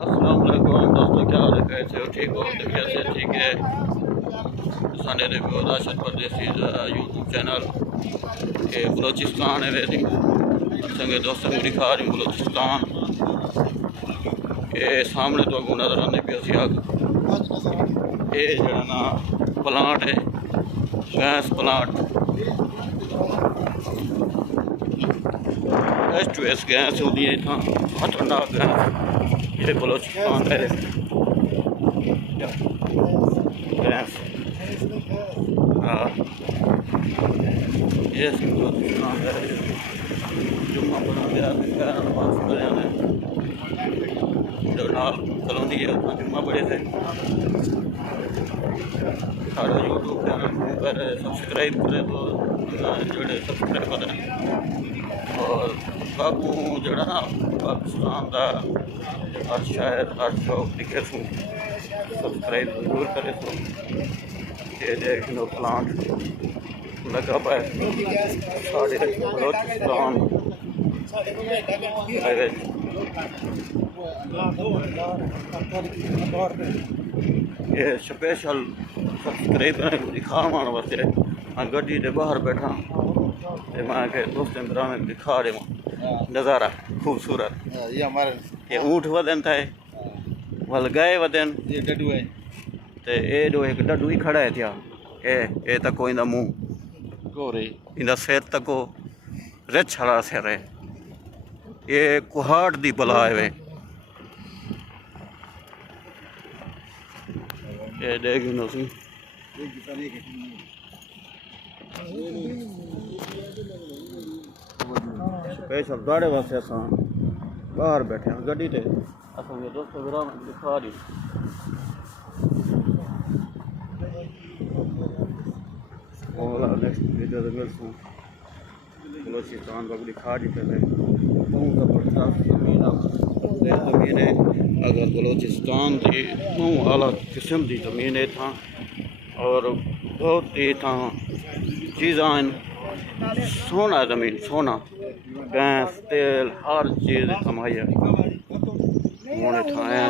अस्सलाम वालेकुम दोस्तों, क्या हाल है? कैसे हो? ठीक हो? तो कैसे ठीक है? साने रिव्यू राशन परदेसी यूट्यूब चैनल ये बलोचिस्तान है वेदी संगे दोस्तों को दिखा रही हूँ बलोचिस्तान। ये सामने तो अगू नजर आने पे ये जरा ना प्लांट है, गैस प्लांट H2S गैस होती है इतना खतरनाक गैस। ये बलोचिस्तान है गैस। हाँ ये बलोचिस्तान है। जुम्मा पढ़ा गया नमाज पढ़िया ने कलोनी है उसमें जुम्मा पढ़े थे। सारा यूट्यूब चैनल पर सब्सक्राइब करें तो जोड़े सब्सक्राइब करें और बाबू जड़ा ना पाकिस्तान का हर शहर हर शौक दिखे सू सब्सक्राइब जरूर करे सो। ये देख लो प्लांट लगा पाए साढ़े बलोचिस्तान ये स्पेशल सब्सक्राइब दिखाने वास्ते मैं गड्डी के बाहर बैठा ते मैं के दोस्तों में दिखा रहे हूँ नज़ारा खूबसूरत। ये हमारे ये ऊँट वदन था वल गए वदन ये डडू है ते ये जो एक डडू ही खड़ा है थिया ए तको इंदा मुंह को रे इंदा सिर तको रिच हड़ा सिर है। ये कुहाड़ दी बला है वे ये देख लो सी स्पेशल गाड़े वास्ते अस बाहर बैठे हैं गड्डी ते असांजे दोस्त विराम दिखा रही नेक्स्ट वीडियो ते मिलसूं बलोचिस्तान का दिखा दी पहले बहुत ज़बरदस्त ज़मीन है। अगर बलोचिस्तान की बहुत आला किस्म की ज़मीन है था और बहुत ही था चीज़ां सोना ज़मीन सोना गैस तेल हर चीज़ कमाई है होने थाए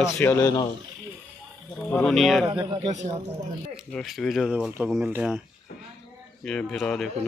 ऐसे वाले ना नहीं है। नेक्स्ट वीडियो से वाल तक मिलते हैं। ये भिरा देखो